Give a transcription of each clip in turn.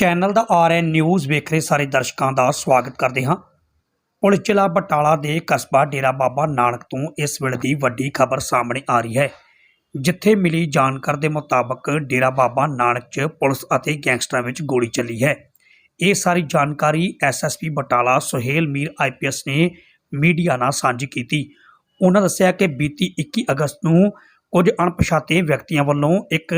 Channel ਦਾ RN news ਵੇਖ ਰਹੇ ਸਾਰੇ ਦਰਸ਼ਕਾਂ ਦਾ ਸਵਾਗਤ ਕਰਦੇ ਹਾਂ। ਪੁਲਿਸ ਜ਼ਿਲ੍ਹਾ ਬਟਾਲਾ ਦੇ ਕਸਬਾ ਡੇਰਾ ਬਾਬਾ ਨਾਨਕ ਤੋਂ ਇਸ ਵੇਲੇ ਦੀ ਵੱਡੀ ਖਬਰ ਸਾਹਮਣੇ ਆ ਰਹੀ ਹੈ, ਜਿੱਥੇ ਮਿਲੀ ਜਾਣਕਾਰੀ ਦੇ ਮੁਤਾਬਕ ਡੇਰਾ ਬਾਬਾ ਨਾਨਕ 'ਚ ਪੁਲਿਸ ਅਤੇ ਗੈਂਗਸਟਰਾਂ ਵਿੱਚ ਗੋਲੀ ਚੱਲੀ ਹੈ। ਇਹ ਸਾਰੀ ਜਾਣਕਾਰੀ ਐਸਐਸਪੀ ਬਟਾਲਾ ਸੁਹੇਲ ਮੀਰ ਆਈਪੀਐਸ ਨੇ ਮੀਡੀਆ ਨਾਲ ਸਾਂਝੀ ਕੀਤੀ। ਉਹਨਾਂ ਦੱਸਿਆ ਕਿ ਬੀਤੀ 21 ਅਗਸਤ ਨੂੰ ਕੁਝ ਅਣਪਛਾਤੇ ਵਿਅਕਤੀਆਂ ਵੱਲੋਂ ਇੱਕ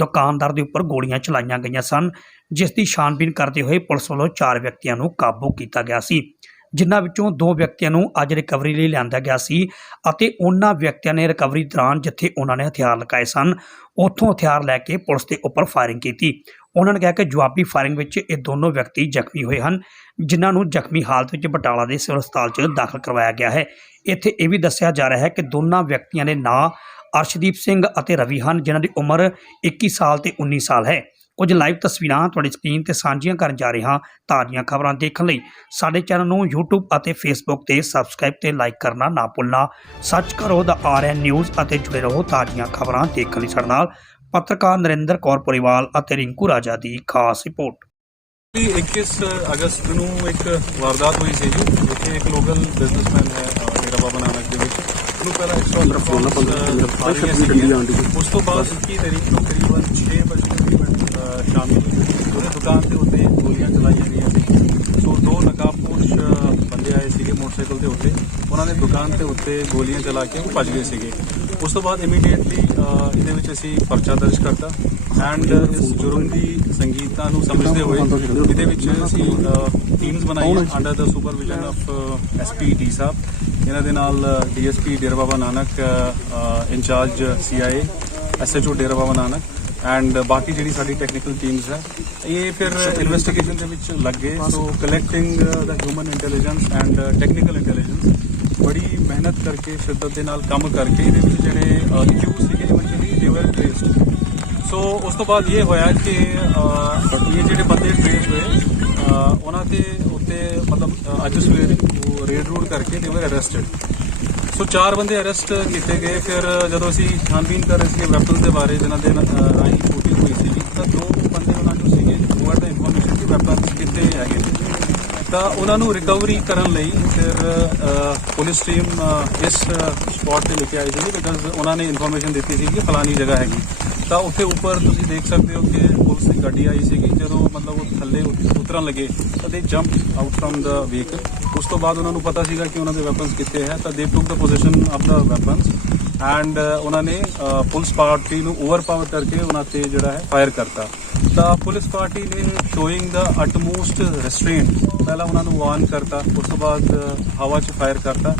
ਦੁਕਾਨਦਾਰ ਦੇ ਉੱਪਰ ਗੋਲੀਆਂ ਚਲਾਈਆਂ ਗਈਆਂ ਸਨ, ਜਿਸ ਦੀ ਛਾਣਬੀਨ ਕਰਦੇ ਹੋਏ ਪੁਲਿਸ ਵੱਲੋਂ ਚਾਰ ਵਿਅਕਤੀਆਂ ਨੂੰ ਕਾਬੂ ਕੀਤਾ ਗਿਆ ਸੀ। ਜਿਨ੍ਹਾਂ ਵਿੱਚੋਂ ਦੋ ਵਿਅਕਤੀਆਂ ਨੂੰ ਅੱਜ ਰਿਕਵਰੀ ਲਈ ਲਿਆਂਦਾ ਗਿਆ ਸੀ ਅਤੇ ਉਹਨਾਂ ਵਿਅਕਤੀਆਂ ਨੇ ਰਿਕਵਰੀ ਦੌਰਾਨ ਜਿੱਥੇ ਉਹਨਾਂ ਨੇ ਹਥਿਆਰ ਲਗਾਏ ਸਨ, ਉੱਥੋਂ ਹਥਿਆਰ ਲੈ ਕੇ ਪੁਲਿਸ ਦੇ ਉੱਪਰ ਫਾਇਰਿੰਗ ਕੀਤੀ। ਉਹਨਾਂ ਨੇ ਕਿਹਾ ਕਿ ਜਵਾਬੀ ਫਾਇਰਿੰਗ ਵਿੱਚ ਇਹ ਦੋਨੋਂ ਵਿਅਕਤੀ ਜ਼ਖਮੀ ਹੋਏ ਹਨ, ਜਿਨ੍ਹਾਂ ਨੂੰ ਜ਼ਖਮੀ ਹਾਲਤ ਵਿੱਚ ਬਟਾਲਾ ਦੇ ਸਿਵਲ ਹਸਪਤਾਲ 'ਚ ਦਾਖਲ ਕਰਵਾਇਆ ਗਿਆ ਹੈ। ਇੱਥੇ ਇਹ ਵੀ ਦੱਸਿਆ ਜਾ ਰਿਹਾ ਹੈ ਕਿ ਦੋਨਾਂ ਵਿਅਕਤੀਆਂ ਦੇ ਨਾਂ ਅਰਸ਼ਦੀਪ ਸਿੰਘ ਅਤੇ ਰਵੀ ਹਨ ਜਿਨ੍ਹਾਂ ਦੀ ਉਮਰ 21 ਸਾਲ ਤੇ 19 ਸਾਲ ਹੈ। ਕੁਝ ਲਾਈਵ ਤਸਵੀਰਾਂ ਤੁਹਾਡੀ ਸਕਰੀਨ ਤੇ ਸਾਂਝੀਆਂ ਕਰਨ ਜਾ ਰਹੇ ਹਾਂ ਤਾਜ਼ੀਆਂ ਖਬਰਾਂ ਦੇਖਣ ਲਈ। ਸਾਡੇ ਚੈਨਲ ਨੂੰ YouTube ਅਤੇ Facebook ਤੇ ਸਬਸਕ੍ਰਾਈਬ ਤੇ ਲਾਈਕ ਕਰਨਾ ਨਾ ਭੁੱਲਣਾ। ਸਰਚ ਕਰੋ ਦਾ ਆਰਐਨ ਨਿਊਜ਼ ਅਤੇ ਜੁੜੇ ਰਹੋ ਤਾਜ਼ੀਆਂ ਖਬਰਾਂ ਦੇਖਣ ਲਈ ਸਾਡੇ ਨਾਲ ਪੱਤਰਕਾਰ ਨਰਿੰਦਰ ਕੌਰ ਪਰਿਵਾਲ ਅਤੇ ਰਿੰਕੂ ਰਾਜਾ ਦੀ ਖਾਸ ਰਿਪੋਰਟ। 21 ਅਗਸਤ ਨੂੰ ਇੱਕ ਵਾਰਦਾਤ ਹੋਈ ਸੀ ਜੀ ਜਿੱਥੇ ਇੱਕ ਲੋਕਲ ਬਿਜ਼ਨਸਮੈਨ ਹੈ ਅਹ, ਬਾਬਾ ਨਾਨਕ ਦੇ ਵਿੱਚ। ਉਹਨੂੰ ਪਹਿਲਾਂ 100 ਰੁਪਏ ਉਸ ਤੋਂ ਬਾਅਦ 21 ਤਰੀਕ ਨੂੰ ਕਰੀਬਨ 6 ਵਜੇ ਤਕਰੀਬਨ ਸ਼ਾਮੀ ਉਹਦੇ ਦੁਕਾਨ ਦੇ ਉੱਤੇ ਗੋਲੀਆਂ ਚਲਾਈਆਂ ਗਈਆਂ ਸੀ। ਸੋ ਦੋ ਨਕਾਬਪੋਸ਼ ਬੰਦੇ ਆਏ ਸੀਗੇ ਮੋਟਰਸਾਈਕਲ ਦੇ ਉੱਤੇ। ਉਹਨਾਂ ਨੇ ਦੁਕਾਨ ਦੇ ਉੱਤੇ ਗੋਲੀਆਂ ਚਲਾ ਕੇ ਉਹ ਭੱਜ ਗਏ ਸੀਗੇ। ਉਸ ਤੋਂ ਬਾਅਦ ਇਮੀਡੀਏਟਲੀ ਇਹਦੇ ਵਿੱਚ ਅਸੀਂ ਪਰਚਾ ਦਰਜ ਕਰਤਾ। ਐਂਡ ਇਸ ਜੁਰਮ ਦੀ ਸੰਗੀਤਾ ਨੂੰ ਸਮਝਦੇ ਹੋਏ ਇਹਦੇ ਵਿੱਚ ਅਸੀਂ ਟੀਮਸ ਬਣਾਈਆਂ under the supervision of SP D ਸਾਹਿਬ ਇਹਨਾਂ ਦੇ ਨਾਲ DSP Dera Baba Nanak incharge CIA SHO Dera Baba Nanak and ਬਾਕੀ ਜਿਹੜੀ ਸਾਡੀ ਟੈਕਨੀਕਲ ਟੀਮਸ ਹੈ, ਇਹ ਫਿਰ ਇਨਵੈਸਟੀਗੇਸ਼ਨ ਦੇ ਵਿੱਚ ਲੱਗੇ। So collecting the human intelligence and technical intelligence ਬੜੀ ਮਿਹਨਤ ਕਰਕੇ ਸ਼ਿੱਦਤ ਦੇ ਨਾਲ ਕੰਮ ਕਰਕੇ ਇਹਦੇ ਵਿੱਚ ਜਿਹੜੇ ਅਕਿਊਜ਼ ਸੀਗੇ ਇਵੈਂਚੁਅਲੀ ਦੇ ਵਰ ਟ੍ਰੇਸਡ ਸੋ ਉਸ ਤੋਂ ਬਾਅਦ ਇਹ ਹੋਇਆ ਕਿ ਇਹ ਜਿਹੜੇ ਬੰਦੇ ਟ੍ਰੇਸ ਹੋਏ ਉਹਨਾਂ ਦੇ ਉੱਤੇ ਮਤਲਬ ਅੱਜ ਸਵੇਰੇ ਉਹ ਰੇਡ ਰੂਡ ਕਰਕੇ ਦੇ ਵਰ ਅਰੈਸਟਡ ਸੋ ਚਾਰ ਬੰਦੇ ਅਰੈਸਟ ਕੀਤੇ ਗਏ। ਫਿਰ ਜਦੋਂ ਅਸੀਂ ਛਾਨਬੀਨ ਕਰ ਰਹੇ ਸੀਗੇ ਵੈਪਨਸ ਦੇ ਬਾਰੇ ਜਿਨ੍ਹਾਂ ਦੇ ਅਹ, ਰਾਹੀਂ ਸ਼ੂਟਿੰਗ ਹੋਈ ਸੀ ਤਾਂ ਦੋ ਬੰਦੇ ਉਹਨਾਂ ਚੋਂ ਸੀਗੇ। ਉਹ ਦਾ ਇਨਫੋਰਮੇਸ਼ਨ ਕਿ ਵੈਪਨਸ ਕਿੱਥੇ ਹੈਗੇ ਨੇ। ਤਾਂ ਉਹਨਾਂ ਨੂੰ ਰਿਕਵਰੀ ਕਰਨ ਲਈ ਫਿਰ ਪੁਲਿਸ ਟੀਮ ਇਸ ਸਪੌਟ ਤੇ ਲੈ ਕੇ ਆਈ ਸੀ ਬਿਕਾਜ਼ ਉਹਨਾਂ ਨੇ ਇਨਫੋਰਮੇਸ਼ਨ ਦਿੱਤੀ ਸੀ ਕਿ ਫਲਾਨੀ ਜਗ੍ਹਾ ਹੈਗੀ। ਤਾਂ ਉੱਥੇ ਉੱਪਰ ਤੁਸੀਂ ਦੇਖ ਸਕਦੇ ਹੋ ਕਿ ਪੁਲਿਸ ਦੀ ਗੱਡੀ ਆਈ ਸੀਗੀ। ਜਦੋਂ ਮਤਲਬ ਉਹ ਥੱਲੇ ਉਤਰਨ ਲੱਗੇ, ਤਾਂ they jump out from the vehicle ਉਸ ਤੋਂ ਬਾਅਦ ਉਹਨਾਂ ਨੂੰ ਪਤਾ ਸੀਗਾ ਕਿ ਉਹਨਾਂ ਦੇ ਵੈਪਨਸ ਕਿੱਥੇ ਹੈ, ਤਾਂ they took the position of the weapons and uh, ਉਹਨਾਂ ਨੇ ਪੁਲਿਸ ਪਾਰਟੀ ਨੂੰ ਓਵਰਪਾਵਰ ਕਰਕੇ ਉਹਨਾਂ ਤੇ ਜਿਹੜਾ ਹੈ ਫਾਇਰ ਕਰਤਾ। ਤਾਂ ਪੁਲਿਸ ਪਾਰਟੀ ਨੇ ਸ਼ੋਇੰਗ ਦਾ ਅਟਮੋਸਟ ਰੈਸਟ੍ਰੇਂਟ ਪਹਿਲਾਂ ਉਹਨਾਂ ਨੂੰ ਵਾਰਨ ਕਰਤਾ, ਉਸ ਤੋਂ ਬਾਅਦ ਹਵਾ 'ਚ ਫਾਇਰ ਕਰਤਾ।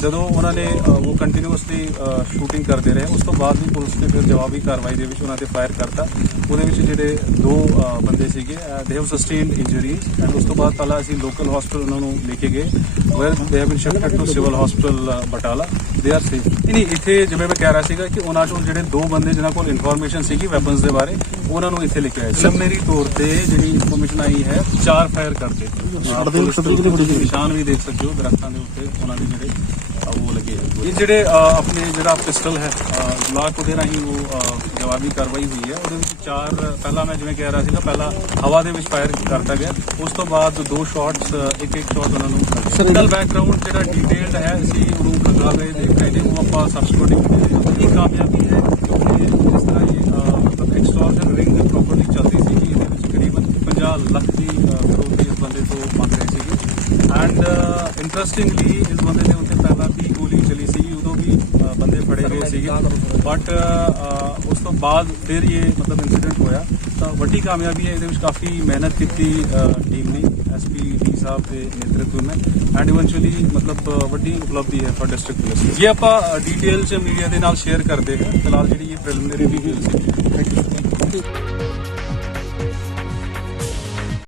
ਜਦੋਂ ਉਹਨਾਂ ਨੇ ਉਹ ਕੰਟੀਨਿਊਸਲੀ ਸ਼ੂਟਿੰਗ ਕਰਦੇ ਰਹੇ, ਉਸ ਤੋਂ ਬਾਅਦ ਵੀ ਪੁਲਿਸ ਨੇ ਫਿਰ ਜਵਾਬੀ ਕਾਰਵਾਈ ਦੇ ਵਿੱਚ ਉਹਨਾਂ ਤੇ ਫਾਇਰ ਕਰਤਾ। ਉਹਦੇ ਵਿੱਚ ਜਿਹੜੇ ਦੋ ਬੰਦੇ ਸੀਗੇ they have sustained injuries and ਉਸ ਤੋਂ ਬਾਅਦ ਪਹਿਲਾਂ ਅਸੀਂ ਲੋਕਲ ਹਸਪੀਟਲ ਉਹਨਾਂ ਨੂੰ ਲੈ ਕੇ ਗਏ। Where they have been shifted to civil hospital Batala. They are safe ਨਹੀਂ ਇੱਥੇ ਜਿਵੇਂ ਮੈਂ ਕਹਿ ਰਿਹਾ ਸੀਗਾ ਕਿ ਉਹਨਾਂ ਚੋਂ ਜਿਹੜੇ ਦੋ ਬੰਦੇ ਜਿਨ੍ਹਾਂ ਕੋਲ ਇਨਫੋਰਮੇਸ਼ਨ ਸੀਗੀ ਵੈਪਨਸ ਦੇ ਬਾਰੇ ਉਹਨਾਂ ਨੂੰ ਇੱਥੇ ਲੈ ਕੇ ਆਏ ਪ੍ਰੀਲਿਮਿਨਰੀ ਤੌਰ ਤੇ ਜਿਹੜੀ ਇਨਫੋਰਮੇਸ਼ਨ ਆਈ ਹੈ ਚਾਰ ਫਾਇਰ ਕਰਤੇ ਤੁਸੀਂ ਨਿਸ਼ਾਨ ਵੀ ਦੇਖ ਸਕਦੇ ਹੋ ਦਰਖਤਾਂ ਦੇ ਉੱਤੇ ਉਹਨਾਂ ਦੇ ਜਿਹੜੇ ਅਹ, ਉਹ ਲੱਗੇ ਹੋਏ। ਇਹ ਜਿਹੜੇ ਆਪਣੇ ਜਿਹੜਾ ਪਿਸਟਲ ਹੈ ਲਾਕ ਉਹਦੇ ਰਾਹੀਂ ਉਹ ਜਵਾਬੀ ਕਾਰਵਾਈ ਹੋਈ ਹੈ। ਉਹਦੇ ਵਿੱਚ ਚਾਰ ਪਹਿਲਾਂ ਮੈਂ ਜਿਵੇਂ ਕਹਿ ਰਿਹਾ ਸੀਗਾ ਪਹਿਲਾਂ ਹਵਾ ਦੇ ਵਿੱਚ ਫਾਇਰ ਕਰਤਾ ਗਿਆ। ਉਸ ਤੋਂ ਬਾਅਦ ਦੋ ਸ਼ਾਟਸ ਇੱਕ ਇੱਕ ਸ਼ਾਟ ਉਹਨਾਂ ਨੂੰ ਸਿਗਨਲ ਬੈਕਗ੍ਰਾਉਂਡ ਜਿਹੜਾ ਡਿਟੇਲਡ ਹੈ ਅਸੀਂ ਉਹਨੂੰ ਖੰਗਾ ਗਏ ਦੇਖ ਰਹੇ ਨੇ। ਉਹ ਆਪਾਂ ਸਬਸਟੀਟਿਊਟ ਦੀ ਕਾਮਯਾਬੀ ਹੈ ਕਿਉਂਕਿ ਜਿਸ ਤਰ੍ਹਾਂ ਇਹ ਅਹ, ਮਤਲਬ ਐਕਸਟੋਰਸ਼ਨ ਰਿੰਗ ਪ੍ਰੋਪਰਲੀ ਚੱਲਦੀ ਸੀ ਇਹਦੇ ਵਿੱਚ ਕਰੀਬਨ 50 ਲੱਖ ਦੀ ਕਰੋੜ ਦੀ ਇਸ ਬੰਦੇ ਤੋਂ ਮੰਗ ਰਹੇ ਸੀਗੇ। ਐਂਡ ਇੰਟਰਸਟਿੰਗਲੀ ਇਸ ਬੰਦੇ ਦੇ ਉੱਤੇ ਪਹਿਲਾਂ ਵੀ ਗੋਲੀ ਚਲੀ ਸੀ ਉਦੋਂ ਵੀ ਅਹ, ਬੰਦੇ ਫੜੇ ਗਏ ਸੀਗੇ। ਬਟ ਉਸ ਤੋਂ ਬਾਅਦ ਫਿਰ ਇਹ ਮਤਲਬ ਇਨਸੀਡੈਂਟ ਹੋਇਆ। ਤਾਂ ਵੱਡੀ ਕਾਮਯਾਬੀ ਹੈ, ਇਹਦੇ ਵਿੱਚ ਕਾਫੀ ਮਿਹਨਤ ਕੀਤੀ ਟੀਮ ਨੇ ਐਸਪੀ ਡੀ ਸਾਹਿਬ ਦੇ ਨੇਤਰਤਵ ਵਿੱਚ ਐਂਡ ਇਵੈਂਚੁਅਲੀ ਮਤਲਬ, ਵੱਡੀ ਉਪਲਬਧੀ ਹੈ ਫॉर ਡਿਸਟ੍ਰਿਕਟ ਪੁਲਿਸ ਇਹ ਆਪਾਂ ਡਿਟੇਲ ਚ ਮੀਡੀਆ ਦੇ ਨਾਲ ਸ਼ੇਅਰ ਕਰਦੇ ਹਾਂ, ਫਿਲਹਾਲ ਜਿਹੜੀ ਇਹ ਪ੍ਰੀਲਿਮਿਨਰੀ ਡਿਟੇਲ ਸੀ ਥੈਂਕ ਯੂ